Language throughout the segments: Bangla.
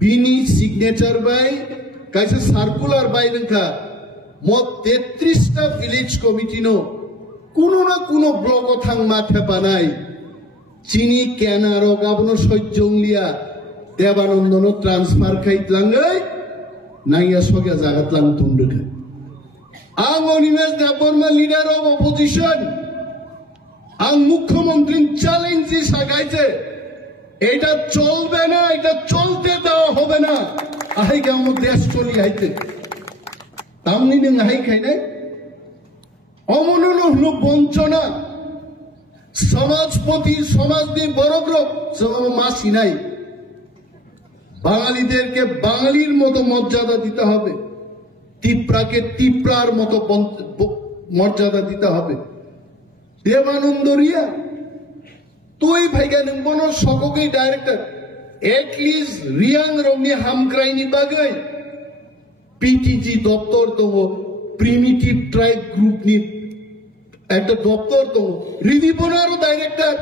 बिनी सिग्नेचर बाय कैसे सर्कुलर बाय नंखा मत 33टा विलेज कमिटी नो कुनो ना कुनो ब्लॉक थांग माथे बानाय चीनी केनारो गाबनो सज्जंलिया देवानंदनो ट्रांसफार खाइतलाङै नाया सगया जागातलां तुंदोखा आं Animesh Debbarma leader of opposition आं मुख्यमंत्री চ্যালেঞ্জ সাগাইছে এটা চলবে না এটা চলতে দেওয়া হবে না আই গাম দেশ চলি আইতে তামনি নং আই খাইনে অমনন হলো বঞ্চনা সমাজপতি সমাজনি বড়গ্রহ সমাজ মাসি নাই বাঙালিদেরকে বাঙালির মতো মর্যাদা দিতে হবে তিপ্রাকে তিপ্রার মতো মর্যাদা দিতে হবে देवानंद रिया तुई भाईगा नोंबनो सकके डायरेक्टर एटलिस्ट रियांग रंगनि हामक्राइनि बागै पीटीजी दप्तर दङ प्रिमिटिव ट्राइब ग्रुपनि একটা দপ্তর দङ রিদিবনারো ডাইরেক্টর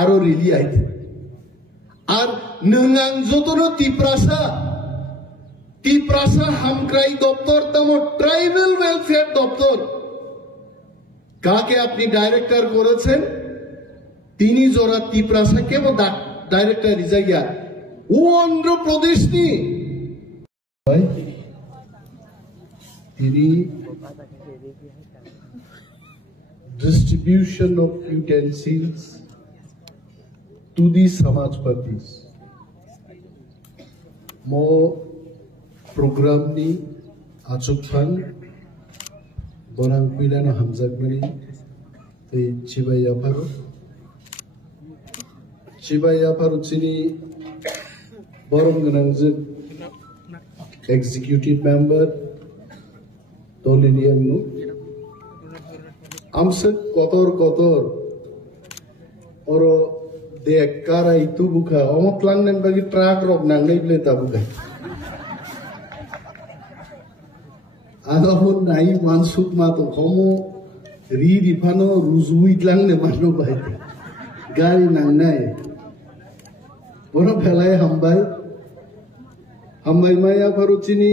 আরো রিলি আইতে আর नोंआं যতনো তিপ্রাসা হামক্রাই দপ্তর তম ট্রাইবাল ওয়েলফেয়ার দপ্তর কাকে আপনি ডাইরেক্টর করেছেন তিনি জোড়া তিপ্রাসা কে ডাইরেক্টর রিজাইয়া ও অন্ধ্র প্রদেশ নি তিনি distribution of utensils to the samajpatis mo program ni achukhan Borang Pilano Hamzakmani, the Chibaya Parucini, Boronganangzit, executive member, Tolinianu, Amset Kotor, Oro de Kara Itubuka, Omotlang and Bagi track of Nangle Tabuka. Adahun nai mansuk mato komo ri pano ruzui lang ne mano baite gari nang nai bono phelai hambai maya paruchini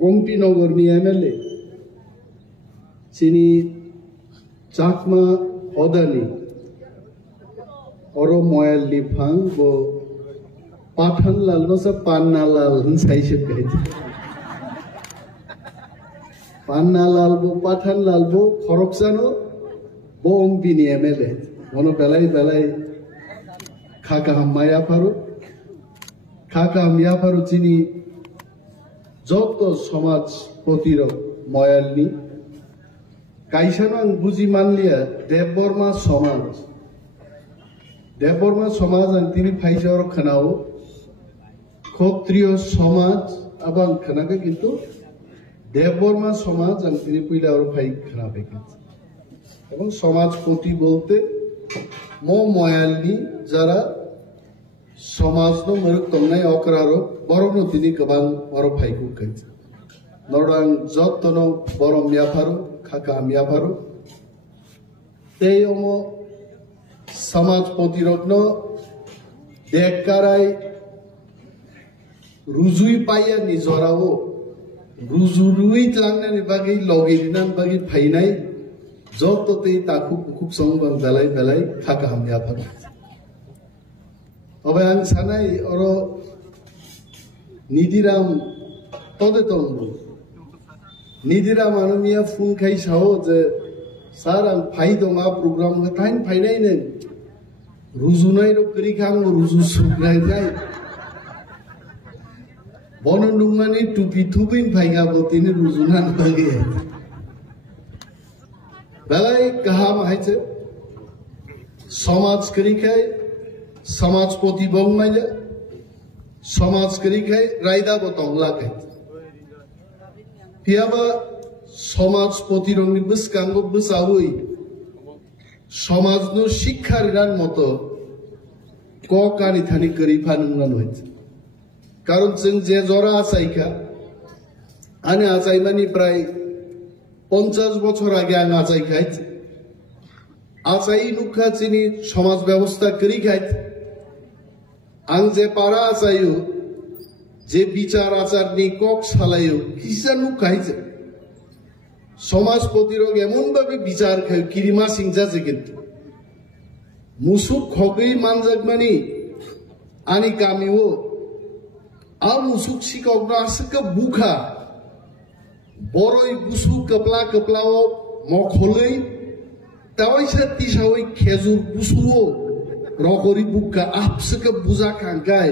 Kompi Nogor ni MLA chini Chakma Odani oro moyal lifang bo Pathan lal no sa panna lal sai se gaite Panna lalbo, Pathan lalbo, Khorokzano, Bom Bini MLA. Mono belai Kaka Maya Paru, Kaka Maya Paru Chini, Joto Somaj Potiro Moyalni, Kaishanan Buzi Manlia, Deborma Somaj and Tini Paisor Kanao, Kotrio Somaj, Abang Kanaka Gitu. Debbarma সমাজ আর তিনি পইলা আর ভাই খারাপ গেছে এবং সমাজপতি বলতে মো ময়ালনি যারা সমাজনো মরুক তমনাই অকরারো বরং তিনি গবাং আর ভাই কু কইছে নরং যতনো বড় মিয়াফারো খাকা মিয়াফারো তেয়ম সমাজপতি রত্ন দেকারাই রুজুই পাইয়া নিজরাও Ruzurui tlangan bagi loginan bagi painai job to tei taku kuk song bang belai khaka hamya phar obai ang sanai oro nidiram tode tombu nidiram anumia phone khai sao je sarang phai donga program ga tain phainai ne ruzunai ro kri khang ruzu sugai jai Bonondungani tupi-tupin bhaiga botini rujunan bagi. Belai kaham haiche samaj kerikai samaj poti bongmaja samaj kerikai raida botong lakai. Piaba samaj poti rongni bus kango bus awui samaj no shikkariran moto kokari thani kerifanungan hoiche. কারণ যে জরা আচাইকা আনে আচাইমানি প্রায় 50 বছর আগে আমি আচাই খাইছি আচাই নুখা চিনি সমাজ ব্যবস্থা করি খাইছি আং যে পারা আচাইও जे बिचार आचारनि कक सालायो किसानु काइजे समाज प्रतिरोग एमन भाबे बिचार खायो किरिमा सिंजा जेगेन मुसुक खगै मानजागमानि आनि गामिओ आ मुसुक सिकावग्रा आसक बुखा बरय गुसु कपला कपलाओ मखलै तावाइसा तिसावै खेजुर गुसुओ रगरी बुक्का आपसक बुजा खांगाय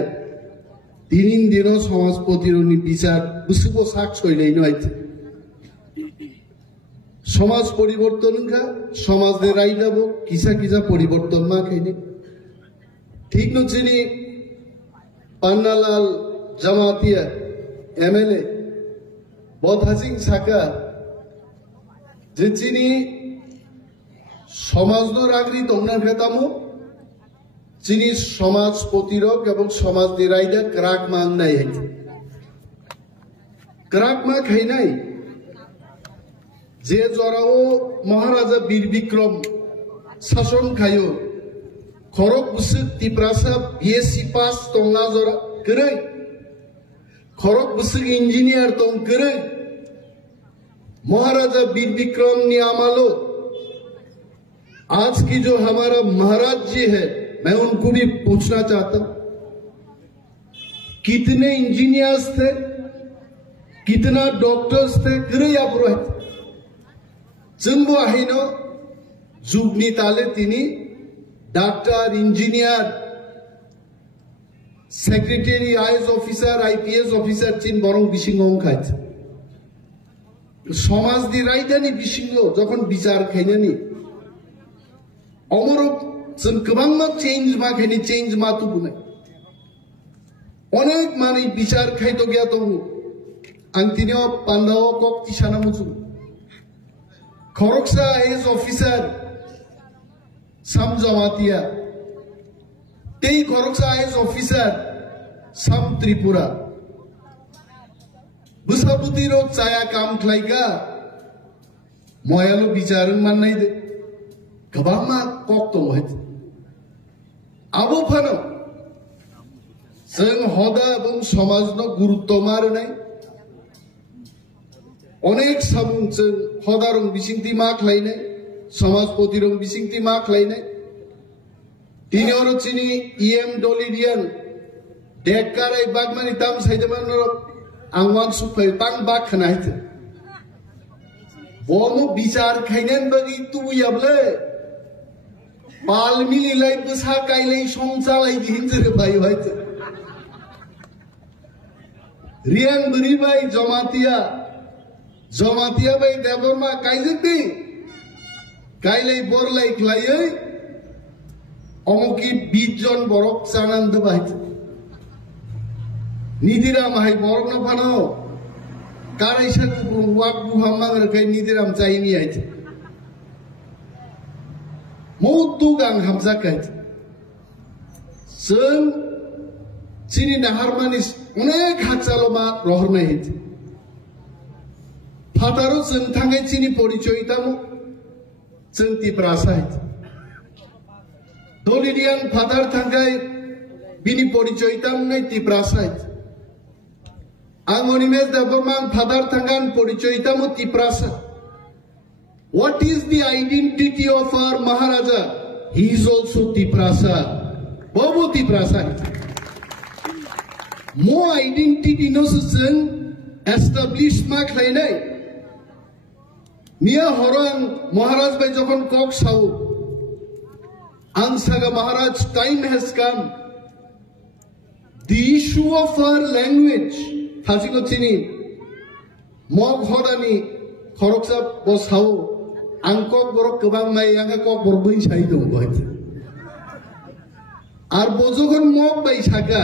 दिनिन दिनो समाज प्रतिरोगनि बिचार बुसुको साक सयलायनो आइते समाज परिवर्तन का समाज दे राइदाबो किसा किसा परिवर्तन मा खाइने ठीक न चिनी पन्नालाल जमातिया एमएलए बधासिंह साका जे चिनी समाज नो रागरी दंना खेतामो चिनी समाज प्रतिरोग एवं समाज दे राइदा क्राक मांगनाय है क्राक मा खाइनाय जे जराओ महाराजा वीर विक्रम शासन खायो खरक बुसु तिप्रासा बीएससी पास तंगा जरा करे खरक बुसु इंजीनियर तंग करे महाराजा वीर विक्रम ने आमालो आज की जो हमारा महाराज जी है मैं उनको भी पूछना चाहता हूं कितने इंजीनियर्स थे कितना डॉक्टर्स थे करे या पुरोहित जोंबो आहिनो जुगनि ताले तिनी doctor engineer secretary IAS officer IPS officer चिन बरं बिसिङाव खायत समाज दि रायदानि बिसिङाव जखन बिचार खायनानि अमर जों गोबां चेंज मा खायनि चेंज मा तु बुनाय अनेक माने बिचार खायतो गया दङ आं तिनियाव पान्दाव कक तिसाना मुजु खरकसा आईएएस ऑफिसर साम जमातिया तेई खरकसा आईएएस ऑफिसर साम त्रिपुरा बुसापुति रोग चाया काम खलाइगा मयालो बिचारन माननाय दे गोबांमा कक दङ आबो फानो जों हदा एवं समाजनो गुरुत्व मारनाय अनेक सामुं जों हदारं बिसिंथि मा खालायनाय समाज प्रतिरोग बिसिंथि मा खालायनाय तिनि अरो चिनि इएम डलिडियान डेकाराय बागमानि दाम साइदमान आं वान सुफाय तां बाग खनायते बमु बिचार खायनान बागि तुयाबले पालमिलि लाय बसा कायलाय संसालाय हिनजरे भाई भाइते रियान बरि बाय जमातिया बाय देबरमा कायजोंनि कायलाय बरलाय खलायै अमुकी 20 जन बरक जानांदो बायते निदिराम हाय बरक न फानो कारायसा कुबुं वाक बुहामांगर काय निदिराम चाइनि आइते मौतु गां हामजा कायते जों चिनि नाहारमानि अनेक हाचालमा रहरनाय हेते फादारो जों थाङै चिनि परिचयतामो जों तिप्रासा हेते दलिडियान फादार थांगाय बिनि परिचयताम नै तिप्रासा हेते आं अनिमेश देबरमान फादार थांगान परिचयतामो Tiprasa What is the identity of our Maharaja? He is also Tiprasa. Bobo Tiprasa. More identity no susun established ma khlainai. Mia Horan Maharaj by Jokan Cox how Ansaga Maharaj, time has come. The issue of our language, Hasiko Chini, Mog Hodani, Khoroksa was how. Angkok borok kebang mai angka kok borboi sai dong boy. Ar bojogon mok bai saka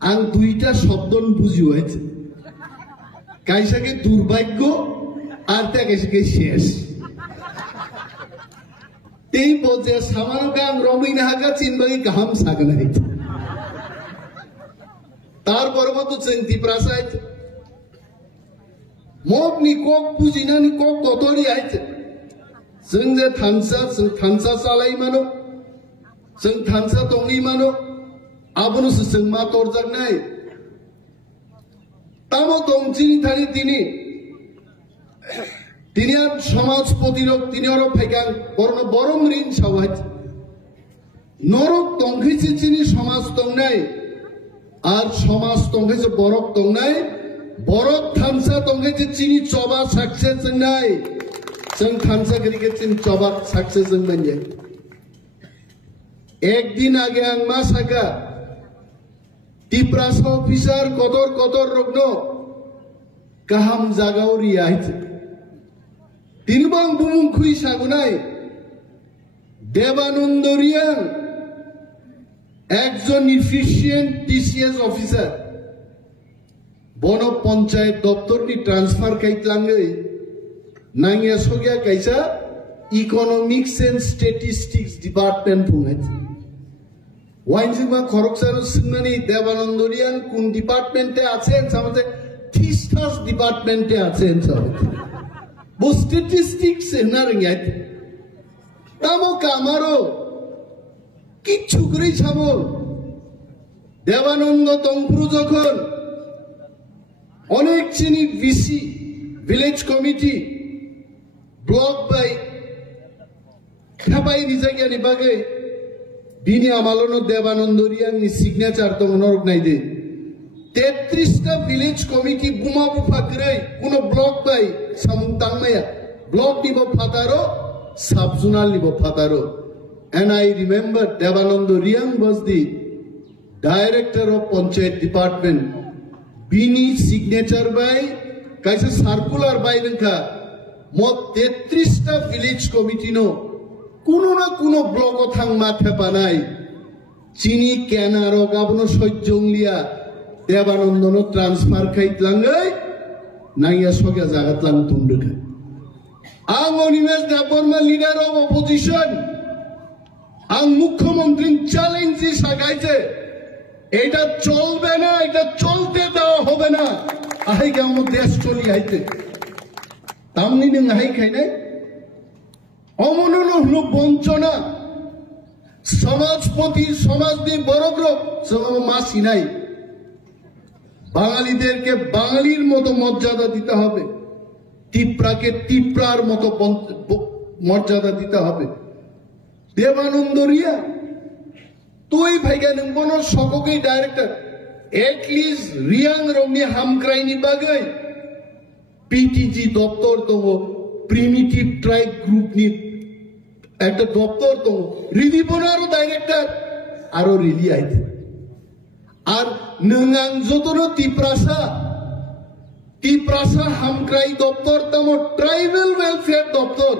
ang duita shobdon buji hoyeche. Kaisake durbhagyo ar ta kaisake shesh. Tei boje samano kam romai na haka chinbagi kaham sagna hite. Tar porboto chenti prasait. Mok ni kok bujina ni kok kotori aite. जों जे थानसा सालाय मानो जों थानसा दंनि मानो आबोनो जों मा तरजागनाय তামো তংচিনি থানি তিনি আর সমাজ প্রতিরোধ তিনি আরো ফেকাং বরণ বরম ঋণ সবাই নরক তংখেছে চিনি সমাজ তংনাই আর সমাজ তংখেছে বরক তংনাই বরক থানসা তংখেছে চিনি চবা সাকসেস নাই जों थानसा करिके चिन चौबा सक्सेस जों बन जाए एक दिन आगे आं मा साका तिप्रासा ऑफिसर कदर रगनो गाहाम जागाव रियाइत तिनबां बुमुं खुई सागुनाय देवानंद रियां একজন ইফিশিয়েন্ট টিসিএস অফিসার বন পঞ্চায়েত দপ্তরনি ট্রান্সফার কাইতলাঙ্গै नांगिया सोगिया कैसा इकोनॉमिक्स एंड स्टैटिस्टिक्स डिपार्टमेंट पुंगत वाइनजिमा खरकसारो सिंगनानि देवानंदरियान कुन डिपार्टमेंटे आछेन सामते थिस्टास डिपार्टमेंटे आछेन सामते बो स्टैटिस्टिक्स हेनारियात तामो कामारो किच्छु करेই ছাবো देवानंद तंपुरु যখন অনেক চিনি VC village committee block bye खाबाय निजागियानि बागै बिनि आमालनो देवानंदरियानि सिग्नेचार दङ नरक नायदे 33 टा विलेज कमिटी बुमा बुफा गरै कुनो ब्लॉक बाय सामुं तांनाया ब्लॉक निबो फातारो सब जुनाल निबो फातारो and I remember Devanandorian was the director of Panchayat department bini signature by kaisa circular by nka mo 33 ta village committee no kuno na kuno block thang mathe panai chini kenaro gabno sojjonglia Devanandono transfer kaitlangai naiya sogya jagatlang tundukha ang Onimesh Deborma leader of opposition ang মুখ্যমন্ত্রী চ্যালেঞ্জ সাগাইছে এটা চলবে না এটা চলতে দেওয়া হবে না আই গাম দেশ চলি আইতে তামনি নং আই খাইনে অমনন হলো বঞ্চনা সমাজপতি সমাজনি বড়গ্রহ সব মাসি নাই বাঙালিদেরকে বাঙালির মতো মর্যাদা দিতে হবে তিপ্রাকে তিপ্রার মতো মর্যাদা দিতে হবে देवानंदरिया तुई भाईगा नंगबनो सककै डायरेक्टर एटलिस्ट रियांग रंगनि हामक्राइनि बागै पीटीजी दप्तर दङ प्रिमिटिव ट्राइब ग्रुपनि একটা দপ্তর দङ রিদিবনারো ডাইরেক্টর আরো রিলি আইতে আর নंगां যতনো তিপ্রাসা হামক্রাই দপ্তর তম ট্রাইবাল ওয়েলফেয়ার দপ্তর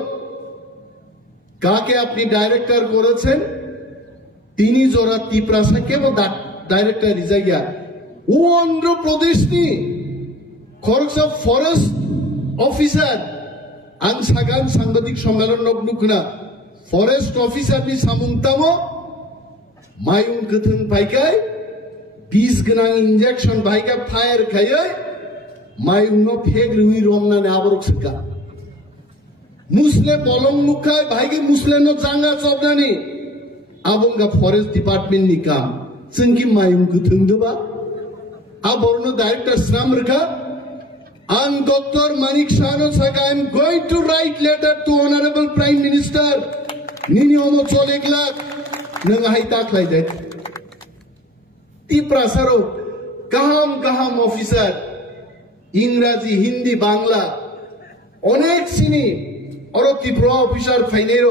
কাকে আপনি ডাইরেক্টর করেছেন তিনি জোরা তিপ্রাসা কে ডাইরেক্টর রিজাইয়া ও অন্ধ্র প্রদেশ নি খরকসা ফরেস্ট অফিসার আং সাগান সাংবাদিক সম্মেলন নগনুকনা ফরেস্ট অফিসার নি সামুংতামো মায়ুং কথং পাইকাই বিষ গনাং ইনজেকশন ভাইকা ফায়ার খায় মায়ুং নো ফেক রুই রমনানে আবরক সকা मुसले बलंग मुखाय भाईगे मुसले नो जांगा चबनानि आबंगा फरेस्ट डिपार्टमेंट नि काम जोंखि मायुं गोथोंदोबा आबरनो डाइरेक्टर श्राम रखा आं डॉक्टर मानिक सानो साका I am going to write letter to honourable prime minister निनि ओमो 1 लाख नों हाय ताखलाय दे तिप्रासारो गाहाम ऑफिसर इंग्राजी हिंदी बांग्ला अनेक सिनी और त्रिपुरा ऑफिसर फाइनेरो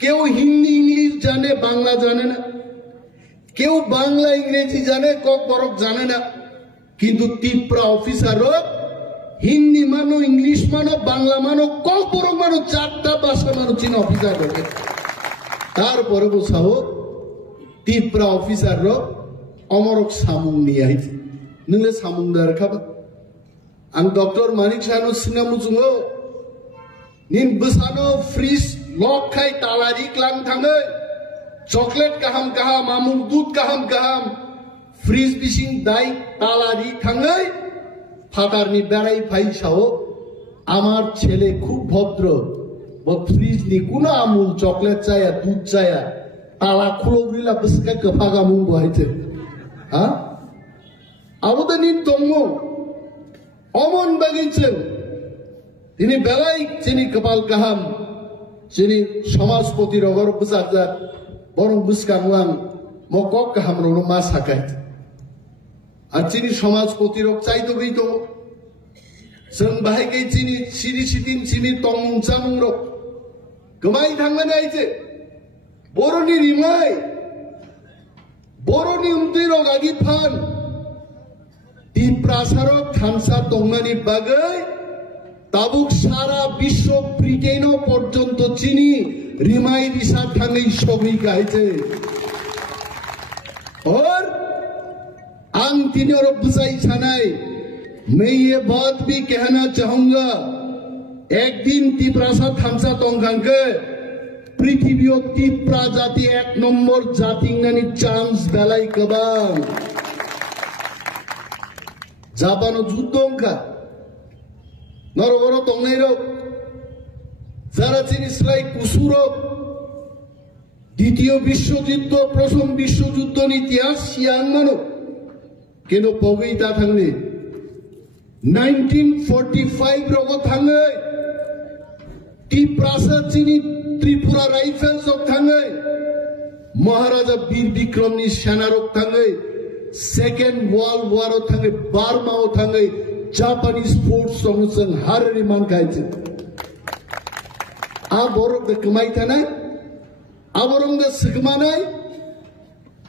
क्यों हिंदी इंग्लिश जाने बांग्ला जाने ना क्यों बांग्ला इंग्रेजी जाने कोक बरक जाने ना किंतु त्रिपुरा ऑफिसर हिंदी मानो इंग्लिश मानो बांग्ला मानो कोक बरक मानो चारटा भाषा मानो चीन ऑफिसर होगे तार परे बोसाओ त्रिपुरा ऑफिसर अमरक सामुं नि आइ नोंले सामुं दार खाबा आं डॉक्टर मानिक सानो सिनामुजुङो निन बसानो फ्रिज लक खाय तालारि क्लां थाङो चॉकलेट काहाम आमुल दूध काहाम फ्रिज बिसिं दाय तालारि थाङो फादारनि बेराय फाइसाओ আমার ছেলে খুব ভদ্র ও ফ্রিজ নি কোনো আমুল চকলেট চায়া দুধ চায়া তালা খুলগ্রিলা বসকা কফাগা মুং বহাইতে হ্যাঁ আবদানি দমো বাগিয়েছেন তিনি বেলাই চিনি কপাল কাহাম চিনি সমাজপতি রগর বুঝাজার বরং বুঝকাংলাম মকক কাহাম রনো মা সাকাই আর চিনি সমাজপতি রগ চাইতো গইতো जों बाहाय चिनी सिरि सिदिन चिनि तंमुं चामुं रग गोमाय थांनानै आइजे बर'नि रिमाय बर'नि उन्दै रग आगि फान तिप्रासारक थानसा दंनानि बागै ताबुक सारा विश्व ब्रिटेनो पर्यन्त चिनी रिमाय रिसा थाङै सबै गाइजे और आं तिनी रग बुजाय सानाय मैं ये बात भी कहना चाहूंगा एक दिन तिप्रासा थामसा तंगांगे पृथ्वी तिप्रा जाति एक नंबर जातिंगानी चांस बेलाई कबां जापानो जुद्धोंका नरगरो तंगनायरो जारा जिनिसलाय कुसुरो द्वितीय विश्वयुद्ध प्रथम विश्वयुद्धनि इतिहास सियांगानो केनो पगैता थांनि 1945 रगो थाङै तिप्रासा चिनी त्रिपुरा राइफल्स रग थाङै महाराजा वीर विक्रमनि सेना रग थाङै सेकेंड वर्ल्ड वार थाङै बार्मा थाङै जापानीज फोर्स जों हारिनि मानखायजे आ बरक कमाय थानाय आ बरंग सिगमानाय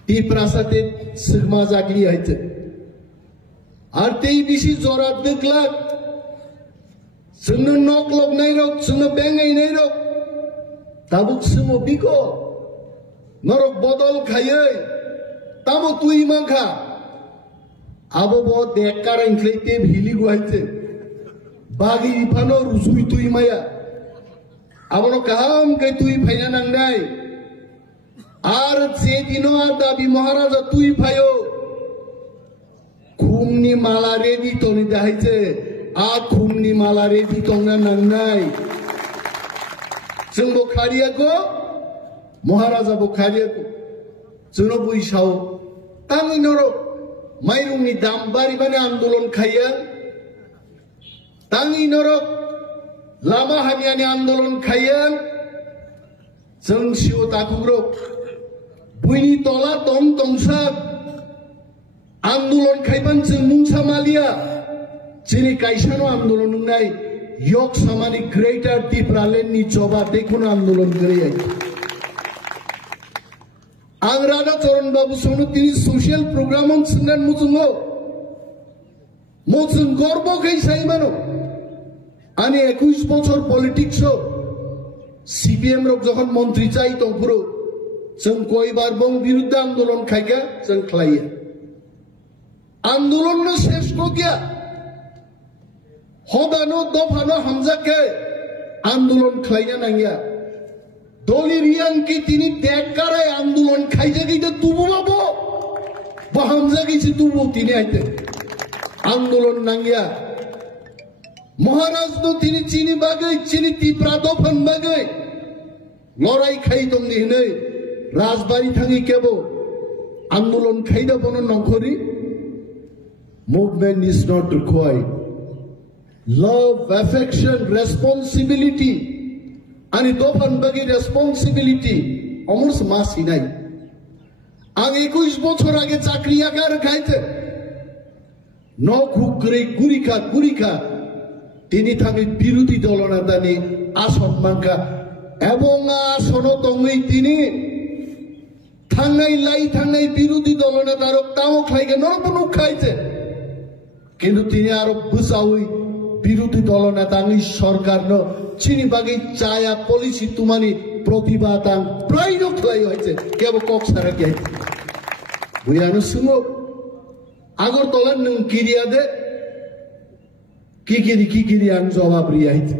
तिप्रासा ते सिगमा जागली आइते আর তেই বেশি জরাত দেখলাক जोंनो नक लगनाय रग जोंनो बेंगायनाय रग ताबुक सोमो बिको नरक बदल खायै तामो तुई मांखा आबो बो देकार इंख्लैते भिलि गुहायते बागि इफानो रुजुय तुई माया आबनो काहाम कै तुई फायना नांनाय आर जे दिनो आ दाबि महाराजा तुई फायो खुमनि माला रेडि तनि दाहायजे आ खुमनि माला रेडि तंना नांनाय जों बखारियाखौ महाराजा बखारियाखौ जोंनो बैसाव ताङै नरो माइरंनि दाम बारिबानो आन्दोलन खायो ताङै नरो लामा हानियानि आन्दोलन खायो जों सिउ ताकुग्रो बुइनि तला तम तंसा आंदोलन खायबान जों मुंसा मालिया जिनि काइसानो आंदोलन नंनाय yok samani greater tipralen coba dekun आंदोलन गरे आंग्राना चरण बाबू सोनु तिनी सोशल प्रोग्राम संगन मुजुंगो मुजुं गर्व गई साइमानो आनी 21 बछर पॉलिटिक्स सीपीएम रक जखन मंत्री चाइ तंपुरो जों कयबार बं विरुद्ध आंदोलन खायगा जों खलायो आंदोलन न शेष को गया हदानो दफानो हमजाके आंदोलन खलायना नांगिया दलि रियां की तिनी देकाराय आंदोलन खायजागिते तुबुबाबो बा हमजागिसे तुबु तिनी आइते आंदोलन नांगिया महाराज नो तिनी चिनी बागै चिनी तिप्रा दफान बागै लड़ाई खाई दंनि हनै राजबारी थाङि केबो आंदोलन खायदा बनो नंखरि movement is not required. Love, affection, responsibility. Ani dofan bagi responsibility. Omurs masi nai. Ang 21 বছর আগে চাকরি আগার খাইতে নখ হুকরে গুরিখা তিনি থাকি বিরোধী দলনেতানি আসন মাঙ্কা এবং আসন তঙ্গই তিনি থাঙ্গাই লাই থাঙ্গাই বিরোধী দলনেতারক তাও খাইকে নরবনু খাইতে কিন্তু তিনি আরো বুঝাউই বিরোধী দলনেতানি সরকার ন চিনি বাগি চায়া পলিসি তুমানি প্রতিবাদাং প্রায় নখলাই হয়েছে কেবল কক সারা গে বুয়ানো সুমো আগরতলা নং কিরিয়া দে কি আং জবাব রিয়াইতে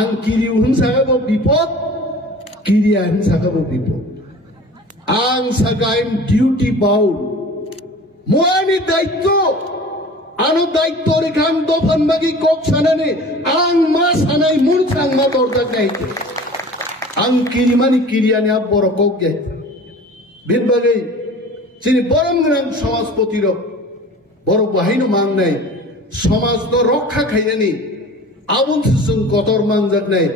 আং কিরি হিংসাগাবো বিপদ কিরিয়া হিংসাগাবো বিপদ আং সাগাইম ডিউটি বাউন্ড মোয়ানি দায়িত্ব আনো দায়িত্ব রেখান দফান বাগি কক সানানে আং মা সানাই মুন সাং মা দরজা গাইতে আং কিরিমানি কিরিয়ানি আব বড় কক গাইতে বিন বাগি যিনি বরং গ্রাম সমাজপতির বড় বাহিনী মাংনাই समाज तो रक्षा खायनानि आबुन जों कतर मांजानाय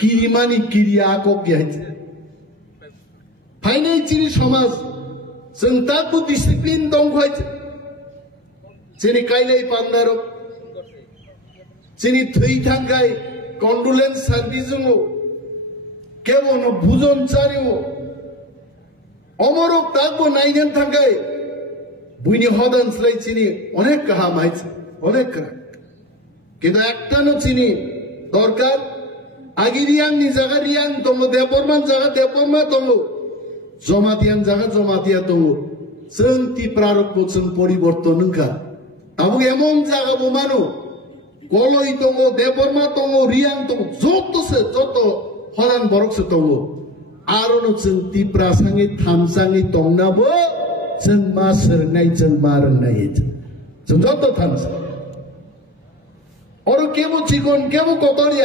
किरिमानि किरिया आकब गैयायते फाइनाय चिनि समाज जों ताकु डिसिप्लिन दंखायते जोंनि कायलाय पान्दार जोंनि थै थांखाय कन्डोलेन्स सार्भिस दङ केवल भुजन चारिव अमरक ताकु नायनो थांखाय बुइनि हदन स्लाय चिनि अनेक गाहाम आइছে अनेक কিন্তু একটানো চিনি দরকার আগে রিয়াংনি জায়গা রিয়াং দङ দেবরমান জায়গা দেবরমা দङ জমাতিয়াং জায়গা জমাতিয়া দङ जों ত্রিপুরারকবো जों পরিবর্তন নংখা আবু এমন জায়গাবো মানো কলই দङ দেবরমা দङ রিয়াং দङ যত হরান বরকসে দङ आरोनो जों ত্রিপুরা सांगै थामसाङै दंनाबो जों मा सोरनाय जों मा रोंनाय जों যত थामसा और केवो चिकन केवो कतरी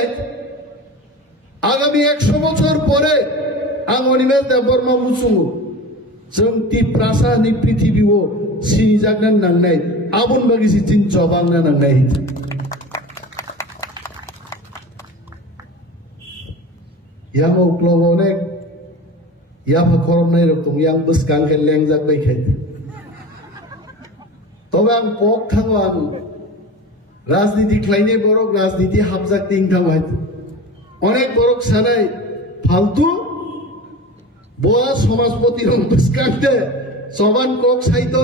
आगामी 100 বছর পরে आं अनिमेष देबबर्मा बुसुङो जों ত্রিপুরাसानि पृथिबीओ सिनिजागना नांनाय आबुन बागिसि चिन जबांना नांनाय yang uklowone ya fakoromnai rok tong yang buskang ke lengjak bai khai tobang pok thangwang রাজনীতি খাইনে বড়ক রাজনীতি হাবজাক তিন থামাই অনেক বড়ক সানাই ফালতু বয়া সমাজপতির বুসকাতে সবান কক সাইত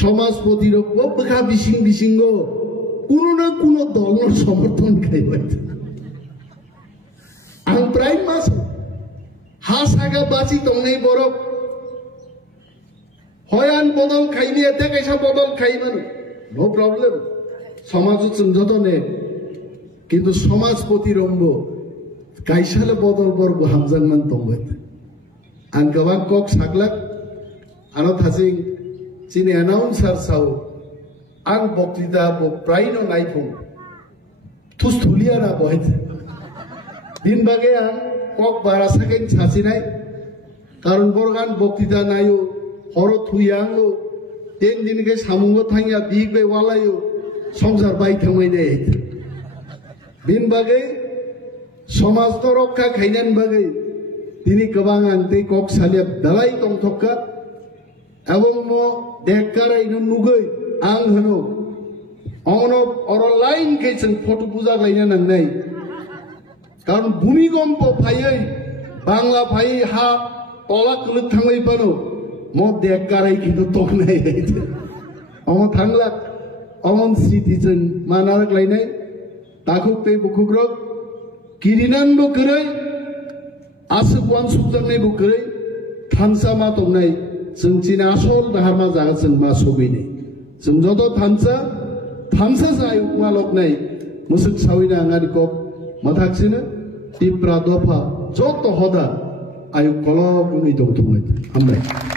সমাজপতির বকা বিসিং কোনো না কোনো দলের সমর্থন খাইবাই आं प्राय मास हा सागा बाची दंनाय बरक हयान बदल खाइने एते कैसा बदल खाइमान नो प्रॉब्लम समाज जों जतने किन्तु समाजपति रंग काइसाले बदल बर हामजांमान दंबाय आं गोबां कक साग्लाक आनो थासिं चिनि एनाउन्सार साव आं बक्तृता प्राय नो नायफुं थुस्थुलिया ना बहाय दिन बागे आं कक बारा साकें सासिनाय कारण बरगान बक्तृता नायो हर थुयाङो तीन दिन के सामुंगो थांया बिग बे वालायो संसार बाय थांबाय दे दिन बागे समाज तो रक्षा खायनान बागे दिनै गोबां आं दै कक सालिया दालाय दंथका एवं मो देखारायनो नुगै आं होनो अन अर लाइन के जों फटो बुजा लायनो नांनाय कारण भूमिकम्प फायै बांला फायै हा तला कलक थांबाय बानो मो देखाराय किन्तु तंनाय अम थांला अमन सिटिजन मानारक लायनाय ताखुक पे बुखुग्रक किरिनान बकरै आसुकवान सुजनाय बकरै थानसा मा दंनाय जों चिना आसल दाहारमा जागा जों मा सगैनाय जों जद थानसा जाय मालकनाय मुसुक साविना आंगारि कक माथाक्सिनो टिप्रा दफा जत हदा आयु कलक उनि दंथुङै हामबाय